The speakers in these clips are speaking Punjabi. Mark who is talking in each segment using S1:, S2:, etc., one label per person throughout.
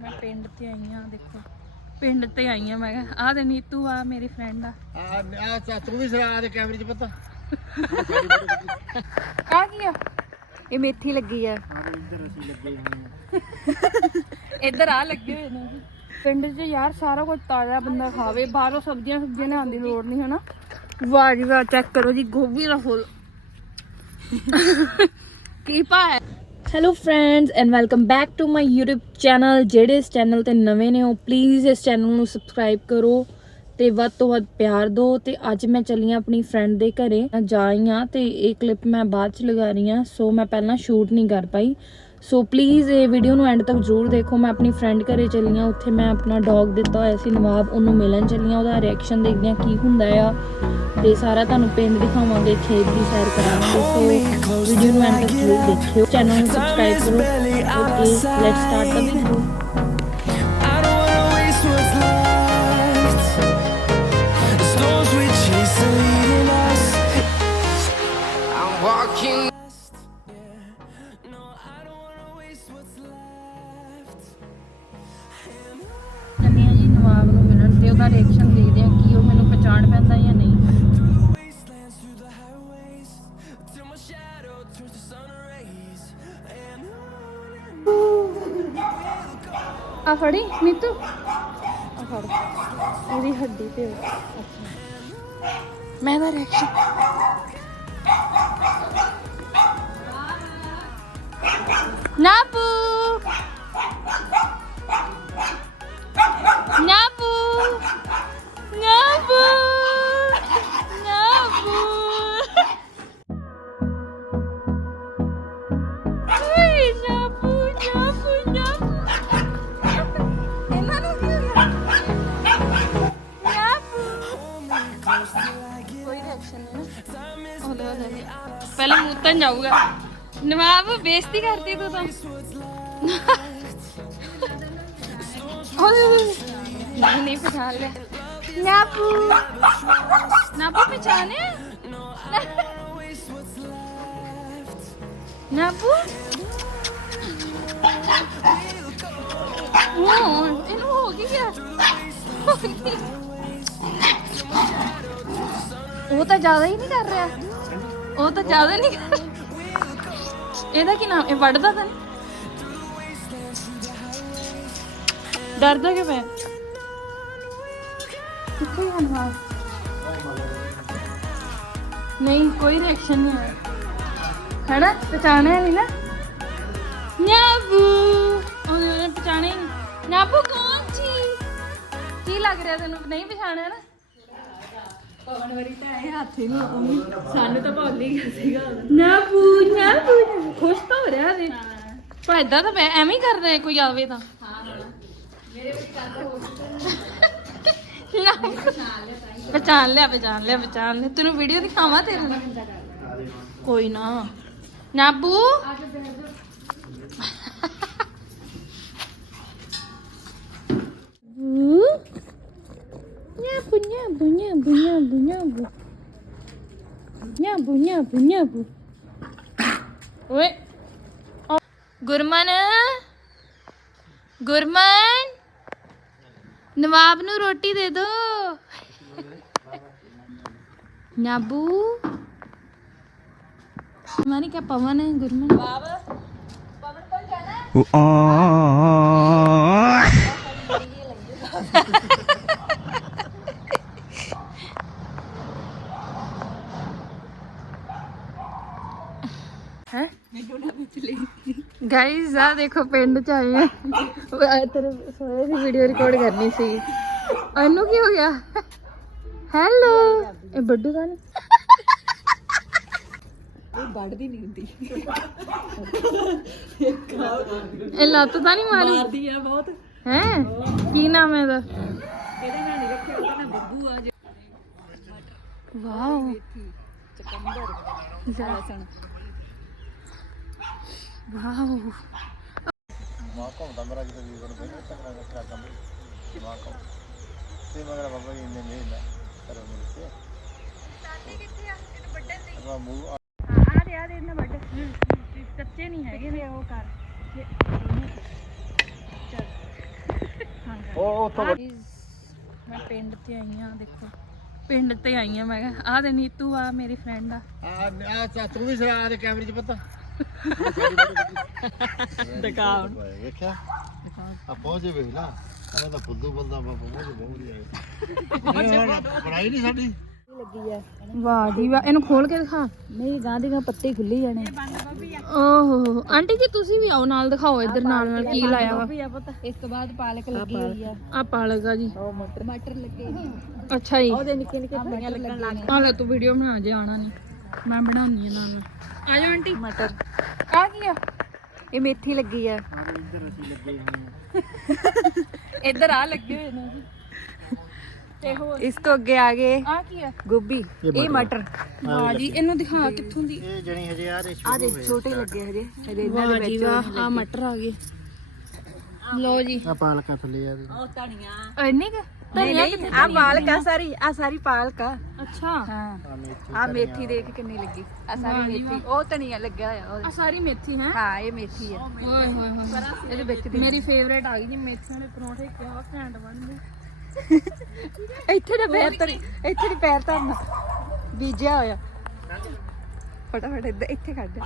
S1: ਮੈਂ ਪਿੰਡ ਤੇ ਆਈ ਆ ਦੇਖੋ। ਪਿੰਡ ਤੇ ਆਈ ਆ ਮੈਂ ਕਿਹਾ ਆਹ ਤੇ ਨੀਤੂ ਆ ਮੇਰੀ ਫਰੈਂਡ ਆ।
S2: ਆ ਆ ਤੂੰ ਵੀ ਸਰਾ ਦੇ ਕੈਮਰੇ 'ਚ ਪਤਾ।
S1: ਆ ਕੀ ਆ? ਇਹ ਮੇਥੀ ਲੱਗੀ ਆ।
S2: ਇੱਧਰ ਅਸੀਂ ਲੱਗੇ ਹੋਏ ਆ
S1: ਇੱਧਰ ਆ ਲੱਗੇ ਹੋਏ ਨੇ। ਜੀ ਪਿੰਡ 'ਚ ਯਾਰ ਸਾਰਾ ਕੁਝ ਤਾਜ਼ਾ ਬੰਦਾ ਖਾਵੇ ਬਾਹਰੋਂ ਸਬਜ਼ੀਆਂ ਸਬਜ਼ੀਆਂ ਲਿਆਉਣ ਦੀ ਲੋੜ ਨਹੀਂ ਹਨਾ? ਵਾਹ ਜੀ ਵਾਹ ਚੈੱਕ ਕਰੋ ਜੀ ਗੋਭੀ ਦਾ ਫੁੱਲ। ਕੀ ਪਾ ਹੈ? Hello friends and welcome back to my YouTube channel ਜਿਹੜੇ ਇਸ ਚੈਨਲ ਤੇ ਨਵੇਂ ਨੇ, ਉਹ ਪਲੀਜ਼ ਇਸ ਚੈਨਲ ਨੂੰ ਸਬਸਕ੍ਰਾਈਬ ਕਰੋ ਤੇ ਵੱਧ ਤੋਂ ਵੱਧ ਪਿਆਰ ਦਿਓ। ਤੇ ਅੱਜ ਮੈਂ ਚੱਲੀ ਆਂ ਆਪਣੀ ਫਰੈਂਡ ਦੇ ਘਰੇ। ਮੈਂ ਜਾ ਆਈ ਹਾਂ ਤੇ ਇਹ ਕਲਿੱਪ ਮੈਂ ਬਾਅਦ ਚ ਲਗਾ ਰਹੀ ਹਾਂ ਸੋ ਮੈਂ ਪਹਿਲਾਂ ਸ਼ੂਟ ਨਹੀਂ ਕਰ ਪਾਈ। ਸੋ ਪਲੀਜ਼ ਇਹ ਵੀਡੀਓ ਨੂੰ ਐਂਡ ਤੱਕ ਜ਼ਰੂਰ ਦੇਖੋ। ਮੈਂ ਆਪਣੀ ਫਰੈਂਡ ਘਰੇ ਚੱਲੀ ਹਾਂ ਉੱਥੇ ਮੈਂ ਆਪਣਾ ਡੌਗ ਦਿੱਤਾ ਹੋਇਆ ਸੀ, ਨਵਾਬ। ਉਹਨੂੰ ਮਿਲਣ ਚੱਲੀ ਹਾਂ ਉਹਦਾ ਰਿਐਕਸ਼ਨ ਦੇਖਦੇ ਹਾਂ ਕੀ ਹੁੰਦਾ ਆ। ਤੇ ਸਾਰਾ ਤੁਹਾਨੂੰ ਪਿੰਡ ਦਿਖਾਵਾਂਗੇ, ਖੇਤ ਦੀ ਸੈਰ ਕਰਾਵਾਂਗੇ ਸੋ ਵੀਡੀਓ ਨੂੰ ਐਂਡ ਤੱਕ ਜ਼ਰੂਰ ਦੇਖਿਓ। ਚੈਨਲ ਨੂੰ ਸਬਸਕ੍ਰਾਈਬ ਕਰੋ। ਓਕੇ ਲੈਟਸ ਸਟਾਰਟ ਦਾ ਵੀਡੀਓ ਆ ਫੜੀ ਨੀਤੂ? ਆ ਫੜ। ਇਹਦੀ ਹੱਡੀ ਤੇ ਅੱਛਾ ਮੈਂ ਦਾ ਰਿਐਕਸ਼ਨ ਨਾਪੂ ਨਾਪੂ! ਜਾਊਗਾ। ਨਵਾਬ, ਬੇਇੱਜ਼ਤੀ ਕਰਦੀ ਤੂੰ ਤਾਂ। ਨਹੀਂ ਨਹੀਂ, ਪਛਾਣ ਲਿਆ। ਨਾਪੂ। ਨਾਪੂ ਪਛਾਣਿਆ? ਨਾਪੂ? ਉਹ ਇਹਨੂੰ ਹੋ ਗਿਆ ਉਹ ਤਾਂ ਜ਼ਿਆਦਾ ਹੀ ਨਹੀਂ ਕਰ ਰਿਹਾ। ਉਹ ਤਾਂ ਜ਼ਿਆਦਾ ਨਹੀਂ ਕਰ ਰਿਹਾ। ਇਹਦਾ ਕੀ ਨਾਮ? ਇਹ ਵੱਢਦਾ ਤਾਂ ਨਹੀਂ? ਡਰਦਾ ਕਿ ਕਿੱਥੇ ਗਿਆ ਨਵਾਜ਼ ਨਹੀਂ, ਕੋਈ ਰਿਐਕਸ਼ਨ ਨਹੀਂ ਆਇਆ। ਹੈਨਾ? ਪਛਾਣਿਆ ਨਹੀਂ ਨਾ? ਨਾਬੂ! ਉਹਨੇ ਪਛਾਣਿਆ ਹੀ ਨਹੀਂ। ਨਾਬੂ, ਕੌਣ ਸੀ? ਕੀ ਲੱਗ ਰਿਹਾ ਤੈਨੂੰ? ਨਹੀਂ ਪਛਾਣਿਆ ਨਾ? ਪਵਨ ਵਰੀ ਤਾਂ ਆਏ ਹੱਥੀ ਨੂੰ ਸਾਨੂੰ ਤਾਂ ਭੁੱਲ ਹੀ ਗਿਆ ਸੀਗਾ ਨਾਬੂ ਨਾਬੂ ਖੁਸ਼ ਤਾਂ ਹੋ ਰਿਹਾ ਸੀ ਪਰ ਇਦਾਂ ਤਾਂ ਮੈਂ ਐਵੇਂ ਹੀ ਕਰਦਾ ਕੋਈ ਆਵੇ ਤਾਂ। ਹਾਂ ਮੇਰੇ ਵਿੱਚ ਪਛਾਣ ਲਿਆ ਪਛਾਣ ਲਿਆ ਪਛਾਣ ਲਿਆ। ਤੈਨੂੰ ਵੀਡੀਓ ਦਿਖਾਵਾਂ ਤੇਰੇ ਨਾਲ ਕੋਈ ਨਾ। ਨਾਬੂ Nyabu, nyabu, nyabu, nyabu, nyabu. Nyabu, nyabu, nyabu. ਓਏ ਗੁਰਮਨ ਗੁਰਮਨ ਨਵਾਬ ਨੂੰ ਰੋਟੀ ਦੇ ਦੋ। ਨਾਬੂ ਮਾਨੀ ਕਿਆ ਪਵਨ ਹੈ ਗੁਰਮਨ? ਨਵਾਬ ਹੈ? ਗਾਇਜ਼ ਆ ਦੇਖੋ ਪਿੰਡ ਚ ਆਏ ਆ। ਤੇਰੇ ਸੋਏ ਦੀ ਵੀਡੀਓ ਰਿਕਾਰਡ ਕਰਨੀ ਸੀ। ਇਹਨੂੰ ਕੀ ਹੋ ਗਿਆ? ਹੈਲੋ ਇਹ ਬੱਡੂ ਦਾ ਇਹ ਵੱਢਦੀ ਨਹੀਂ ਹੁੰਦੀ। ਇਹ ਲੱਤ ਤਾਂ ਨਹੀਂ ਮਾਰੀ? ਮਾਰਦੀ ਆ ਬਹੁਤ। ਹੈ? ਕੀ ਨਾਮ ਹੈ ਇਹਦਾ? ਇਹਦਾ ਨਾਂ ਨਹੀਂ ਰੱਖਿਆ ਉਹਦਾ ਨਾਮ ਬੱਬੂ ਆ। ਵਾਓ ਚਕੰਦਰ। ਵਾਓ
S2: ਮਾਂ ਘੁੰਮਦਾ ਮੇਰਾ ਜਦੋਂ ਕੰਮ ਤੇ ਮਗਰ ਬਾਬਾ ਜੀ ਨੇ ਕਰੋ ਮੇਰੇ ਤੇ ਕਿੱਥੇ ਆ? ਇਹ ਵੱਡੇ ਤੇ ਮੂੰਹ
S1: ਆ। ਰਿਹਾ ਦੇ ਇਹਨਾਂ ਵੱਡ। ਕੱਚੇ ਨਹੀਂ ਹੈਗੇ ਨੇ। ਉਹ ਕਰ ਚੱਲ।
S2: ਉਹ ਉੱਥੋਂ
S1: ਮੈਂ ਪਿੰਡ ਤੇ ਆਈ ਆ ਦੇਖੋ। ਪਿੰਡ ਤੇ ਆਈ ਆ ਮੈਂ ਆ ਦੇ ਨੀਤੂ ਆ ਮੇਰੀ ਫਰੈਂਡ ਆ।
S2: ਆ ਆ ਤੂੰ ਵੀ ਸਰਾ ਦੇ ਕੈਮਰੇ 'ਚ ਪਤਾ।
S1: ਦਿਖਾਉਣ
S2: ਵੇਖਿਆ? ਆ ਪਹੁੰਚੇ ਵੇਖ ਲਾ ਇਹ ਤਾਂ ਫੁੱਦੂ ਬੰਦਾ ਬਾਬਾ ਬਹੁਤ ਬਹੁਤ ਹੀ। ਆਇਆ ਪੜਾਈ ਨਹੀਂ ਸਾਡੀ?
S1: ਵਾਹ ਜੀ ਵਾਹ ਇਹਨੂੰ ਖੋਲ ਕੇ ਦਿਖਾ।
S3: ਨਹੀਂ ਗਾਂ ਦੀ ਗਾਂ ਪੱਤੇ ਖੁੱਲੀ ਜਾਣੇ।
S1: ਓਹੋ ਆਂਟੀ ਜੀ ਤੁਸੀਂ ਵੀ ਆਓ ਨਾਲ ਦਿਖਾਓ ਇੱਧਰ ਨਾਲ ਨਾਲ ਕੀ ਲਾਇਆ ਵਾ।
S3: ਇਸ ਤੋਂ ਬਾਅਦ ਪਾਲਕ ਲੱਗੀ ਹੋਈ ਆ।
S1: ਆ ਪਾਲਕ ਆ ਜੀ।
S3: ਲੱਗੇ
S1: ਅੱਛਾ ਜੀ।
S3: ਉਹਦੇ ਨਿੱਕੇ ਨਿੱਕੇ ਫਲੀਆਂ ਲੱਗਣ ਲੱਗ
S1: ਆ ਲੈ ਤੂੰ ਵੀਡੀਓ ਬਣਾ ਜੇ ਆਣਾ ਨਹੀਂ। ਮੈਂ ਬਣਾਉਣੀ ਆ ਨਾਲ ਨਾਲ। ਆ ਜਾਓ ਆਂਟੀ।
S3: ਮਟਰ।
S1: ਆ ਕੀ ਆ?
S3: ਇਹ ਮੇਥੀ ਲੱਗੀ ਆ।
S1: ਇੱਧਰ ਆ ਲੱਗੇ ਹੋਏ ਨੇ। ਜੀ ਤੇ ਹੋਰ?
S3: ਇਸ ਤੋਂ ਅੱਗੇ ਆ ਗਏ
S1: ਆ ਕੀ ਆ?
S3: ਗੋਭੀ ਇਹ ਮਟਰ।
S1: ਵਾਹ ਜੀ ਇਹਨੂੰ ਦਿਖਾ ਕਿੱਥੋਂ ਦੀ?
S2: ਇਹ ਜਣੀ ਹਜੇ ਆ ਦੇ
S3: ਆ ਦੇ ਛੋਟੇ ਲੱਗੇ ਹਜੇ। ਹਜੇ ਇਹਨਾਂ
S1: ਵਾਹ
S3: ਦੇ
S1: ਜੀ
S3: ਵਿੱਚ
S1: ਵਾਹ ਆ ਮਟਰ ਆ ਗਏ। ਲੋ ਜੀ।
S2: ਆ ਪਾਲਕਾ ਥੱਲੇ ਆ।
S3: ਉਹ ਧਨੀਆ।
S1: ਇੰਨੇ ਕ? ਧਨੀਆ ਕਿੱਥੇ
S3: ਆ ਪਾਲਕ ਸਾਰੀ ਆ ਸਾਰੀ ਪਾਲਕ ਆ।
S1: ਅੱਛਾ।
S3: ਹਾਂ।
S2: ਆ ਮੇਥੀ
S3: ਆ ਮੇਥੀ ਦੇਖ ਕਿੰਨੀ ਲੱਗੀ। ਆ ਸਾਰੀ ਮੇਥੀ। ਉਹ ਧਨੀਆ ਲੱਗਿਆ ਹੋਇਆ
S1: ਆ
S3: ਉਹਦੇ।
S1: ਸਾਰੀ ਮੇਥੀ ਹੈ?
S3: ਹਾਂ ਇਹ ਮੇਥੀ ਆ
S1: ਓਏ ਹੋਏ ਹੋਏ
S3: ਇਹਦੇ ਵਿੱਚ ਦੀ
S1: ਮੇਰੀ ਫੇਵਰੇਟ ਆ ਗਈ ਜੀ ਮੇਥੀਆਂ ਦੇ ਪਰੌਂਠੇ ਕਿਆ ਘੈਂਟ ਬਣਦੇ
S3: ਇੱਥੇ ਦੇ ਪੈਰ ਧਰ ਇੱਥੇ ਦੇ ਪੈਰ ਧਰਨਾ ਬੀਜਿਆ ਹੋਇਆ। ਫਟਾਫਟ ਇੱਧਰ ਇੱਥੇ ਕੱਢ।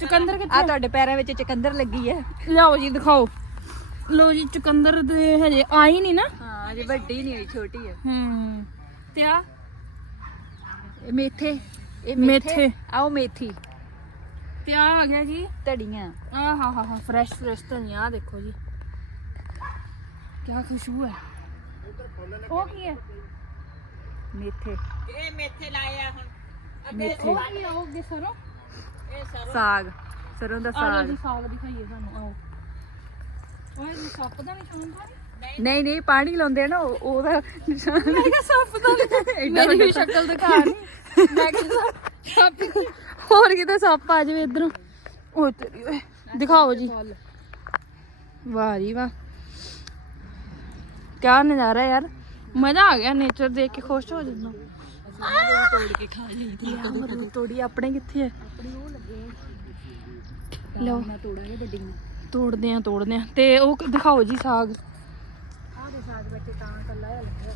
S1: ਚੁਕੰਦਰ
S3: ਆ
S1: ਕਿੱਥੇ
S3: ਤੁਹਾਡੇ ਪੈਰਾਂ ਵਿੱਚ ਚਕੰਦਰ ਲੱਗੀ ਹੈ।
S1: ਲਿਆਓ ਜੀ ਦਿਖਾਓ। ਲੋ ਜੀ ਚੁਕੰਦਰ ਦੇ ਹਜੇ ਆਈ ਨਹੀਂ ਨਾ।
S3: ਹਾਂ ਅਜੇ ਵੱਡੀ ਨਹੀਂ ਹੋਈ ਛੋਟੀ ਹੈ।
S1: ਹੂੰ। ਤੇ ਆ
S3: ਇਹ ਮੇਥੇ ਇਹ
S1: ਮੇਥੇ।
S3: ਆਓ ਮੇਥੀ।
S1: ਤੇ ਆ ਆ ਗਿਆ ਜੀ।
S3: ਧੜੀਆਂ
S1: ਆ ਹਾ ਹਾ ਹਾ ਫਰੈਸ਼ ਫਰੈਸ਼ ਧਨੀਆ ਆਹ ਦੇਖੋ ਜੀ। ਕੀ ਖੁਸ਼ਬੂ ਹੈ ਉਹ ਕੀ ਹੈ
S3: ਮੇਥੇ।
S1: ਮੇਥੇ ਉਹ ਕੀ ਆ? ਉਹ ਅੱਗੇ ਸਰੋਂ?
S3: ਸਾਗ। ਸਰੋਂ ਦਾ
S1: ਆ ਲਓ
S3: ਸਾਗ
S1: ਜੀ ਸਾਗ। ਦਿਖਾਈਏ ਸਾਨੂੰ ਆਓ। ਓਏ ਸੱਪ ਦਾ ਨਿਸ਼ਾਨ ਤਾਂ ਨਹੀਂ
S3: ਨਹੀਂ ਨਹੀਂ ਪਾਣੀ ਲਾਉਂਦੇ ਆ ਨਾ ਉਹ- ਉਹਦਾ ਨਿਸ਼ਾਨ
S1: ਮੈਂ ਕਿਹਾ ਸੱਪ ਦਾ ਮੇਰੀ ਵੀ ਸ਼ਕਲ ਦਿਖਾ ਨਹੀਂ। ਮੈਂ ਕਿਹਾ ਸੱਪ ਹੋਰ ਕਿਤੇ ਸੱਪ ਆ ਜਾਵੇ ਇਧਰੋਂ। ਓਏ ਤੇਰੀ ਓਏ ਦਿਖਾਓ ਜੀ। ਵਾਹ ਜੀ ਵਾਹ। ਕਿਆ ਨਜ਼ਾਰਾ ਯਾਰ। ਮਜ਼ਾ ਆ ਗਿਆ ਨੇਚਰ ਦੇਖ ਕੇ ਖੁਸ਼ ਹੋ ਜਾਂਦਾ
S3: ਤੋੜ ਕੇ ਖਾ ਲਈ
S1: ਤੋੜੀ ਆਪਣੇ ਕਿੱਥੇ ਹੈ ਲਓ।
S3: ਮੈਂ ਤੋੜਾਂਗੇ ਵੱਡੀਆਂ
S1: ਤੋੜਦੇ ਆ ਤੋੜਦੇ ਆ। ਤੇ ਉਹ ਦਿਖਾਓ ਜੀ ਸਾਗ।
S3: ਤਾਂ ਕੱਲਾ ਜਿਹਾ ਲੱਗਿਆ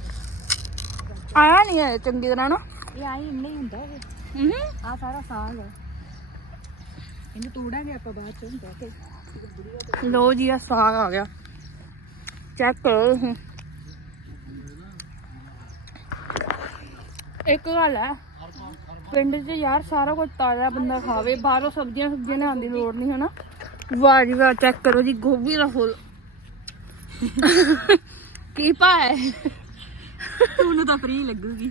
S1: ਆਇਆ ਨਹੀਂ ਹੈ ਚੰਗੀ ਤਰ੍ਹਾਂ ਨਾ?
S3: ਇਹ ਆਈ ਇੰਨਾ ਹੀ ਹੁੰਦਾ ਇਹ।
S1: ਹੂੰ।
S3: ਆ ਸਾਰਾ ਸਾਗ ਆ। ਇਹਨੂੰ ਤੋੜਾਂਗੇ ਆਪਾਂ ਬਾਅਦ ਚ ਬਹਿ ਕੇ।
S1: ਲੋ ਜੀ ਆ ਸਾਗ ਆ ਗਿਆ। ਚੈੱਕ ਕਰੋ ਤੁਸੀਂ। ਇੱਕ ਗੱਲ ਹੈ ਪਿੰਡ 'ਚ ਯਾਰ ਸਾਰਾ ਕੁਝ ਤਾਜ਼ਾ ਬੰਦਾ ਖਾਵੇ ਬਾਹਰੋਂ ਸਬਜ਼ੀਆਂ ਸਬਜ਼ੀਆਂ ਲਿਆਉਣ ਦੀ ਲੋੜ ਨਹੀਂ ਹਨਾ? ਵਾਹ ਜੀ ਵਾਹ ਚੈੱਕ ਕਰੋ ਜੀ ਗੋਭੀ ਦਾ ਫੁੱਲ। ਕੀ ਪਾ ਹੈ?
S3: ਤੁਹਾਨੂੰ ਤਾਂ ਫ੍ਰੀ ਲੱਗੂਗੀ।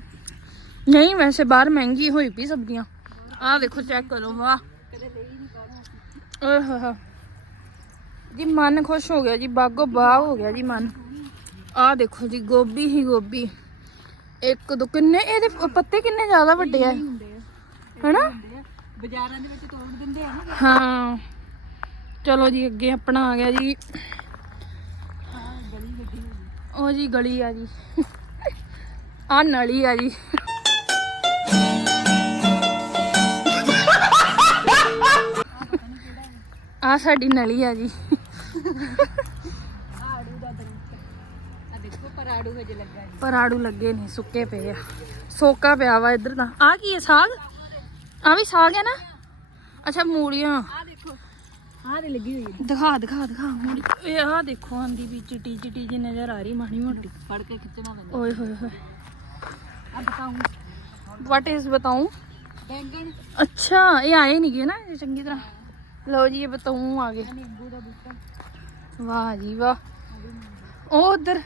S1: ਨਹੀਂ ਵੈਸੇ ਬਾਹਰ ਮਹਿੰਗੀ ਹੋਈ ਪਈ ਸਬਜ਼ੀਆਂ। ਆਹ ਦੇਖੋ ਚੈੱਕ ਕਰੋ ਵਾਹ। ਓਏ ਹੋਏ ਹੋਏ। ਜੀ ਮਨ ਖੁਸ਼ ਹੋ ਗਿਆ ਜੀ ਬਾਗੋ ਬਾਗ ਹੋ ਗਿਆ ਜੀ ਮਨ। ਆਹ ਦੇਖੋ ਜੀ ਗੋਭੀ ਹੀ ਗੋਭੀ। ਇੱਕ ਦੋ ਕਿੰਨੇ ਇਹਦੇ ਪੱਤੇ ਕਿੰਨੇ ਜ਼ਿਆਦਾ ਵੱਡੇ ਆ? ਹੈਨਾ?
S3: ਬਾਜ਼ਾਰਾਂ ਦੇ ਵਿੱਚ ਤੋੜ ਦਿੰਦੇ ਆ
S1: ਹਾਂ। ਚਲੋ ਜੀ ਅੱਗੇ ਆਪਣਾ ਆ ਗਿਆ ਜੀ। ਉਹ ਜੀ ਗਲੀ ਆ ਜੀ ਆ ਨਲੀ ਆ ਜੀ ਆ ਸਾਡੀ ਨਲੀ ਆ ਜੀ
S3: ਆੜੂ ਦਾ ਦਰਖਤ ਆ ਦੇਖੋ ਪਰ ਆੜੂ ਹਜੇ ਲੱਗਾ ਨਹੀਂ
S1: ਪਰ ਆੜੂ ਲੱਗੇ ਨਹੀਂ ਸੁੱਕੇ ਪਏ ਆ ਸੋਕਾ ਪਿਆ ਵਾ ਇੱਧਰ ਦਾ ਆ ਕੀ ਹੈ ਸਾਗ ਆ ਵੀ ਸਾਗ ਹੈ ਨਾ ਅੱਛਾ ਮੂਲੀਆਂ
S3: ਆ ਦੇਖੋ ਆਹ ਦੇ ਲੱਗੀ ਹੋਈ ਹੈ
S1: ਦਿਖਾ ਦਿਖਾ ਦਿਖਾ ਮੂਲੀ ਇਹ ਆ ਦੇਖੋ ਆਂਦੀ ਵੀ ਚਿੱਟੀ ਚਿੱਟੀ ਜੀ ਨਜ਼ਰ ਆ ਰਹੀ ਮਾੜੀ ਮੋਟੀ।
S3: ਫੜ ਕੇ ਖਿੱਚਣਾ ਪੈਂਦਾ।
S1: ਓਏ ਹੋਏ ਹੋਏ।
S3: ਆ ਬਤਾਉਂ
S1: ਵਾਟ ਇਜ਼ ਬਤਾਉਂ
S3: ਬੈਂਗਣ।
S1: ਅੱਛਾ ਇਹ ਆਏ ਨਹੀਂ ਗਏ ਨਾ ਇਹ ਚੰਗੀ ਤਰ੍ਹਾਂ। ਲਓ ਜੀ ਇਹ ਬਤਾਉਂ ਆ ਗਏ।
S3: ਨਿੰਬੂ ਦਾ ਬੂਟਾ।
S1: ਵਾਹ ਜੀ ਵਾਹ। ਉਹ ਉਧਰ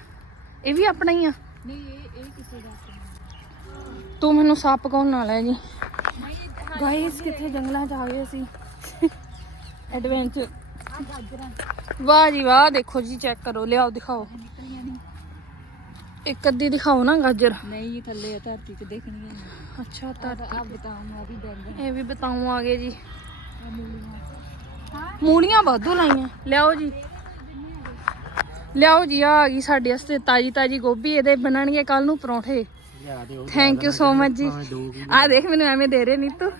S1: ਇਹ ਵੀ ਆਪਣਾ ਹੀ ਆ।
S3: ਨਹੀਂ ਇਹ ਇਹ ਕਿਸੇ ਦਾ ਨਹੀਂ
S1: ਤੂੰ ਮੈਨੂੰ ਸੱਪ ਕੌਣ ਨਾਲ ਹੈ ਜੀ? ਗਾਇਸ ਕਿੱਥੇ ਜੰਗਲਾਂ 'ਚ ਆ ਗਏ ਅਸੀਂ? ਐਡਵੈਂਚਰ
S3: ਆ ਗਾਜਰਾਂ
S1: ਵਾਹ ਜੀ ਵਾਹ ਦੇਖੋ ਜੀ ਚੈੱਕ ਕਰੋ ਲਿਆਓ ਦਿਖਾਓ।
S3: ਨਿਕਲੀਆਂ ਨਹੀਂ
S1: ਇੱਕ ਅੱਧੀ ਦਿਖਾਓ ਨਾ ਗਾਜਰ।
S3: ਨਹੀਂ ਇਹ ਥੱਲੇ ਆ ਧਰਤੀ ਤੇ ਦੇਖਣੀਆਂ
S1: ਅੱਛਾ ਤਾਂ।
S3: ਆ ਬਤਾਉਂ ਆ ਵੀ ਬੈਂਗਣ।
S1: ਇਹ ਵੀ ਬਤਾਉਂ ਆ ਗਏ ਜੀ
S3: ਮੂਲੀਆਂ।
S1: ਵਾਧੂ ਲਾਈਆਂ। ਲਿਆਓ ਜੀ। ਲਿਆਓ ਜੀ ਆ ਆ ਗਈ ਸਾਡੇ ਵਾਸਤੇ ਤਾਜੀ ਤਾਜੀ ਗੋਭੀ ਇਹਦੇ ਬਣਨਗੇ ਕੱਲ ਨੂੰ ਪਰੌਂਠੇ। ਥੈਂਕ ਯੂ ਸੋ ਮਚ ਜੀ ਆ ਦੇਖ ਮੈਨੂੰ ਐਵੇਂ ਦੇ ਰਹੇ ਨੀਤੂ।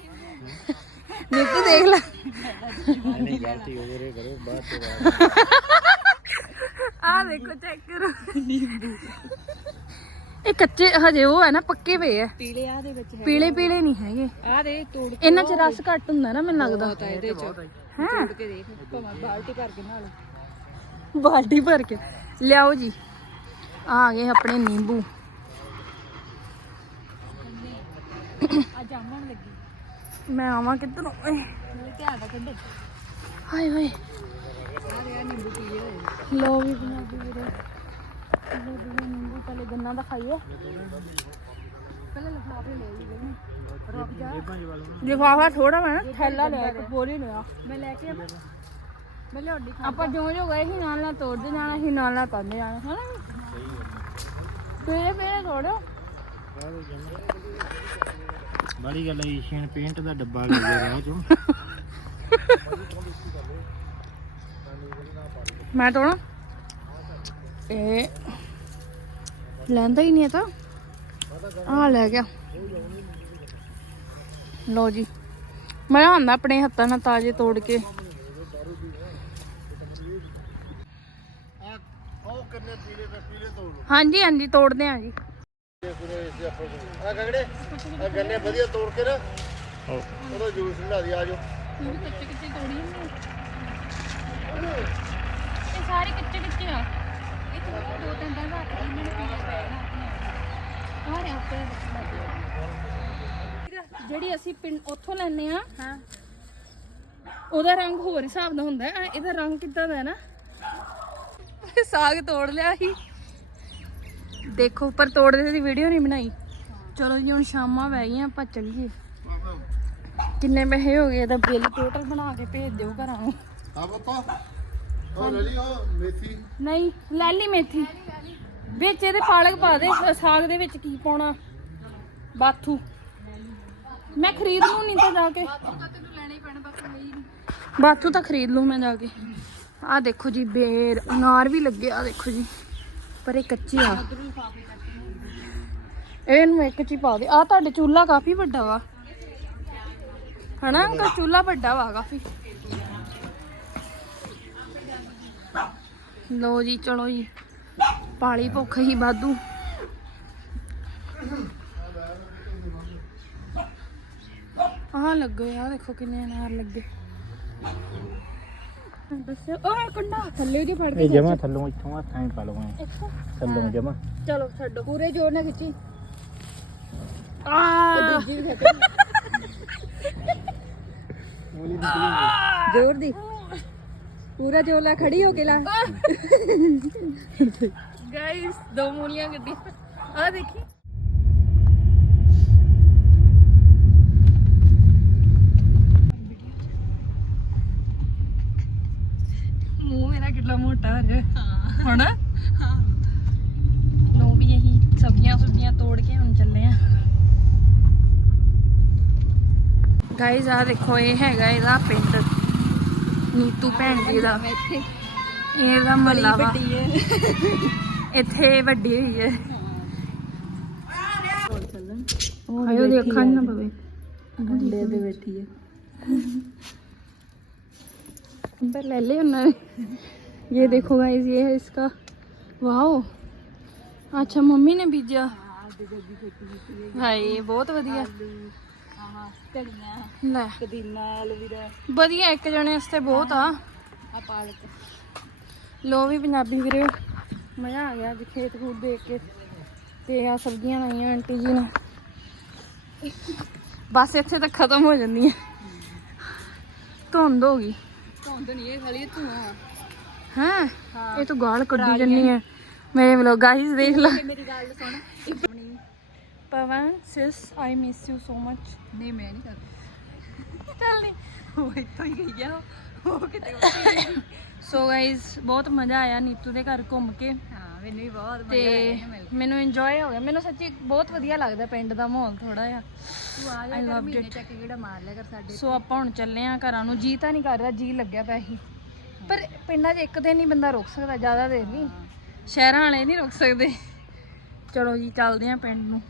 S1: ਨੀਤੂ ਦੇਖ ਲੈ।
S2: ਨਹੀਂ ਗਲਤੀ ਹੋ ਗਈ ਕਰੋ ਬਾਅਦ ਚ ਬਾਅਦ
S1: ਆ ਦੇਖੋ ਚੈੱਕ ਕਰੋ। ਨਿੰਬੂ। ਇਹ ਕੱਚੇ ਹਜੇ ਉਹ ਹੈ ਨਾ ਪੱਕੇ ਪਏ ਆ।
S3: ਪੀਲੇ ਆ ਦੇ ਵਿੱਚ ਹੈ
S1: ਪੀਲੇ ਪੀਲੇ ਨਹੀਂ ਹੈਗੇ।
S3: ਆ ਦੇ ਤੋੜ ਕੇ
S1: ਇਹਨਾਂ 'ਚ ਰਸ ਘੱਟ ਹੁੰਦਾ ਨਾ ਮੈਨੂੰ ਲੱਗਦਾ।
S3: ਬਹੁਤ ਆ ਇਹਦੇ ਚ।
S1: ਹੈ?
S3: ਤੋੜ ਕੇ ਦੇਖ ਭਾਵੇਂ ਬਾਲਟੀ ਭਰ ਕੇ ਨਾਲ
S1: ਬਾਲਟੀ ਭਰ ਕੇ। ਲਿਆਓ ਜੀ। ਆ ਗਏ ਆਪਣੇ ਨਿੰਬੂ।
S3: ਆ ਜਾਮਣ ਲੱਗੀ।
S1: ਮੈਂ ਆਵਾਂ ਕਿੱਧਰੋਂ? ਓਏ।
S3: ਧਿਆਨ ਨਾਲ ਕੱਢੇ
S1: ਹਾਏ ਹੋਏ।
S3: ਦੇ
S1: ਲੋ ਵੀ ਪੰਜਾਬੀ ਵੀਰੇ। ਲੋ ਵੀ ਨਿੰਬੂ ਪਹਿਲੇ ਗੰਨਾ ਦਾ ਖਾਈਏ।
S3: ਪਹਿਲਾਂ ਲਫਾਫੇ ਲੈ ਲਈ ਬਈ ਰੁਕ ਜਾ।
S1: ਲਿਫਾਫਾ ਥੋੜਾ ਮੈਂ ਨਾ ਥੈਲਾ ਲਿਆ ਇੱਕ ਬੋਰੀ ਲਿਆ।
S3: ਮੈਂ ਲੈ ਕੇ ਆਵਾਂ। ਮੈਂ ਲਿਆਉਣੀ
S1: ਆਪਾਂ ਜਿਉਂ ਜਿਉਂ ਗਏ ਸੀ ਨਾਲ ਨਾਲ ਤੋੜਦੇ ਜਾਣਾ ਸੀ ਨਾਲ ਨਾਲ ਕਰਦੇ ਜਾਣਾ। ਹਨਾ ਫੇਰੇ ਫੇਰੇ ਤੋੜੋ।
S2: ਬੜੀ ਗੱਲ ਹੈ ਏਸ਼ੀਅਨ ਪੇਂਟ ਦਾ ਡੱਬਾ ਲੈ ਗਿਆ ਰਾਹ ਚੋਂ।
S1: ਮੈਂ ਤੋੜਾਂ ਇਹ ਲੈਂਦਾ ਹੀ ਨਹੀਂ ਇਹ ਤਾਂ। ਆ ਲੈ ਗਿਆ। ਲੋ ਜੀ। ਮੈਂ ਆਂਦਾ ਆਪਣੇ ਹੱਥਾਂ ਨਾਲ ਤਾਜ਼ੇ ਤੋੜ ਕੇ।
S2: ਆ ਉਹ ਕਿੰਨੇ ਪੀਲੇ ਤੇ ਪੀਲੇ ਤੋੜ ਲਓ।
S1: ਹਾਂਜੀ ਹਾਂਜੀ ਤੋੜਦੇ ਆਂ ਜੀ।
S2: ਆ ਗਗੜੇ ਆ ਗੰਨੇ ਵਧੀਆ ਤੋੜ ਕੇ ਨਾ ਉਹਦਾ ਜੂਸ ਬਣਾ ਦੀ ਆ ਜਾਓ।
S1: ਕੱਚੇ ਕੱਚੇ ਤੋੜੀ ਇਹ ਸਾਰੇ ਕੱਚੇ ਕੱਚੇ ਆ।
S3: ਇਹ ਥੋੜਾ ਦੋ ਤਿੰਨ ਦਿਨ ਰੱਖ ਲਈ ਮੈਨੂੰ ਪੀਲੇ ਪੈ ਨਾ ਆ ਰਿਹਾ ਉੱਤੇ
S1: ਜਿਹੜੀ ਅਸੀਂ ਪਿੰਡ ਉੱਥੋਂ ਲੈਨੇ ਆ
S3: ਹਾਂ।
S1: ਉਹਦਾ ਰੰਗ ਹੋਰ ਹਿਸਾਬ ਦਾ ਹੁੰਦਾ ਹੈ। ਇਹਦਾ ਰੰਗ ਕਿੱਦਾਂ ਦਾ ਹੈ ਨਾ? ਸਾਗ ਤੋੜ ਲਿਆ ਸੀ। ਦੇਖੋ ਪਰ ਤੋੜਦੇ ਦੀ ਵੀਡੀਓ ਨਹੀਂ ਬਣਾਈ। ਚਲੋ ਜੀ ਹੁਣ ਸ਼ਾਮਾਂ ਪੈ ਗਈਆਂ ਆਪਾਂ ਚੱਲੀਏ। ਕਿੰਨੇ ਪੈਸੇ ਹੋ ਗਏ? ਇਹਦਾ ਬਿੱਲ ਟੋਟਲ ਬਣਾ ਕੇ ਭੇਜ ਦਿਓ ਘਰਾਂ ਨੂੰ।
S2: ਆ ਪਪਾ। ਉਹ ਲੈ ਲਈ ਉਹ ਮੇਥੀ।
S1: ਨਹੀਂ ਲੈ ਲਈ ਮੇਥੀ। ਵਿੱਚ ਇਹਦੇ ਪਾਲਕ ਪਾ ਦੇ ਸਾਗ ਦੇ ਵਿੱਚ ਕੀ ਪਾਉਣਾ? ਬਾਥੂ। ਮੈਂ ਖਰੀਦ ਲੂੰ ਨਹੀਂ ਤਾਂ ਜਾ ਕੇ। ਬਾਥੂ ਤਾਂ ਖਰੀਦ ਲੂੰ ਮੈਂ ਜਾ ਕੇ। ਆ ਦੇਖੋ ਜੀ ਬੇਰ ਅਨਾਰ ਵੀ ਲੱਗੇ ਆ ਦੇਖੋ ਜੀ। ਪਰ ਇਹ ਕੱਚੀ ਆ। ਇਹਨੂੰ ਇੱਕ ਚ ਹੀ ਪਾ ਦੇ। ਆ ਤੁਹਾਡੇ ਚੂਲਾ ਕਾਫੀ ਵੱਡਾ ਵਾ। ਹਨਾ? ਅੰਕਲ ਚੂਲਾ ਵੱਡਾ ਵਾ ਕਾਫੀ। ਲੋ ਜੀ, ਚਲੋ ਜੀ। ਪਾਲੀ ਭੁੱਖ ਹੀ ਵਾਧੂ। ਆਹ ਲੱਗੇ ਆ ਦੇਖੋ ਕਿੰਨੇ ਅਨਾਰ ਲੱਗੇ। ਦੱਸੋ। ਓਏ ਕੰਡਾ ਥੱਲੇ ਜੇ ਫੜ ਕੇ
S2: ਇਹ ਜਮਾ ਥੱਲੋਂ ਇੱਥੋਂ ਹੱਥਾਂ 'ਚ ਪਾ ਲਵਾਂ।
S1: ਇੱਥੋਂ?
S2: ਥੱਲੋਂ ਜਮਾ।
S1: ਚਲੋ ਛੱਡੋ।
S3: ਪੂਰੇ ਜੋਰ ਨਾਲ ਖਿੱਚੀ।
S1: ਆ!
S3: ਦੂਜੀ ਵੀ ਖਿੱਚ ਜ਼ੋਰ ਦੀ। ਪੂਰਾ ਜੋਰ ਲਾ ਖੜੀ ਹੋ ਕੇ ਲਾ।
S1: ਗਾਇਸ ਦੋ ਮੂਲੀਆਂ ਗੱਡੀ ਆ ਦੇਖੀ ਮੂੰਹ ਮੇਰਾ ਘਰ ਹਾਂ। ਹਣਾ ਹਾਂ। ਲੋ ਵੀ ਇਹੀ ਸਬਜ਼ੀਆਂ ਸੁਬਜ਼ੀਆਂ ਤੋੜ ਕੇ ਹੁਣ ਚੱਲੇ ਆ। ਗਾਇਜ਼ ਆ ਦੇਖੋ ਇਹ ਹੈਗਾ ਇਹਦਾ ਪਿੰਡ। ਨੀਤੂ ਭੈਣ ਜੀ ਦਾ। ਇਹਦਾ ਮੱਲਾ ਵਾ। ਇੱਥੇ ਵੱਡੀ ਹੋਈ ਹੈ। ਆਇਓ ਦੇ ਅੱਖਾਂ ਨਾ ਪਵੇ
S3: ਅੰਡੇ ਤੇ ਬੈਠੀ ਹੈ।
S1: ਅੰਦਰ ਲੈ ਲੈ ਉਹਨਾਂ ਨੇ। ये देखो गाइस ये है इसका वाओ अच्छा मम्मी ने बीजा ਹਾਏ ਬਹੁਤ ਵਧੀਆ
S3: ਆਹ ਧਨੀਆ
S1: ਲੈ
S3: ਪੁਦੀਨਾ ਐਲੋਵੇਰਾ
S1: ਵਧੀਆ ਇੱਕ ਜਣੇ ਵਾਸਤੇ ਬਹੁਤ ਆ
S3: ਆ ਪਾਲਕ
S1: ਲੋ ਵੀ ਪੰਜਾਬੀ ਵੀਰੇ ਮਜ਼ਾ ਆ ਗਿਆ ਅੱਜ ਖੇਤ ਖੂਤ ਦੇਖ ਕੇ ਤੇ ਆ ਸਬਜ਼ੀਆਂ ਲਾਈਆਂ ਆਂਟੀ ਜੀ ਨੇ ਬਸ ਇੱਥੇ ਤੱਕ ਖਤਮ ਹੋ ਜਾਂਦੀਆਂ ਧੁੰਦ ਹੋ ਗਈ
S3: ਧੁੰਦ ਨਹੀਂ ਇਹ ਖਾਲੀ ਧੂਆਂ
S1: ਹਾਂ ਇਹ ਤਾਂ ਗਾਲ ਕੱਢੀ ਜੰਨੀ ਹੈ। ਮੇਰੇ ਵਲੋਗ ਗਾਈਸ ਦੇਖ ਲਾ।
S3: ਮੇਰੀ ਗੱਲ ਸੁਣ।
S1: Pawan sis I miss you so much
S3: ਨਹੀਂ ਮੈਂ ਨਹੀਂ ਕਰਦੀ।
S1: ਚੱਲ ਨਹੀਂ
S3: ਉਹ ਇੱਥੋਂ ਹੀ ਗਈ ਆ। ਉਹ ਕਿਤੇ
S1: ਸੋ ਗਾਈਸ ਬਹੁਤ ਮਜ਼ਾ ਆਇਆ ਨੀਤੂ ਦੇ ਘਰ ਘੁੰਮ ਕੇ।
S3: ਹਾਂ ਮੈਨੂੰ ਵੀ ਬਹੁਤ ਮਜ਼ਾ ਆਇਆ।
S1: ਮੈਨੂੰ ਇੰਜੋਏ ਹੋ ਗਿਆ। ਮੈਨੂੰ ਸੱਚੀ ਬਹੁਤ ਵਧੀਆ ਲੱਗਦਾ ਪਿੰਡ ਦਾ ਮਾਹੌਲ ਥੋੜਾ ਜਿਹਾ।
S3: ਤੂੰ ਆ ਜਾ ਮਹੀਨੇ. ਚੱਕ ਕਿਹੜਾ ਮਾਰ ਲਿਆ ਕਰ ਸਾਡੇ
S1: ਸੋ ਆਪਾਂ ਹੁਣ ਚੱਲੇ ਆਂ ਘਰਾਂ ਨੂੰ। ਜੀ ਤਾਂ ਨਹੀਂ ਕਰਦਾ ਜੀ ਲੱਗਿਆ ਪਿਆ ਸੀ। ਪਰ ਪਿੰਡਾਂ 'ਚ ਇੱਕ ਦਿਨ ਹੀ ਬੰਦਾ ਰੁਕ ਸਕਦਾ, ਜ਼ਿਆਦਾ ਦੇਰ ਨਹੀਂ। ਸ਼ਹਿਰਾਂ ਵਾਲੇ ਨਹੀਂ ਰੁਕ ਸਕਦੇ। ਚਲੋ ਜੀ, ਚੱਲਦੇ ਆਂ ਪਿੰਡ ਨੂੰ।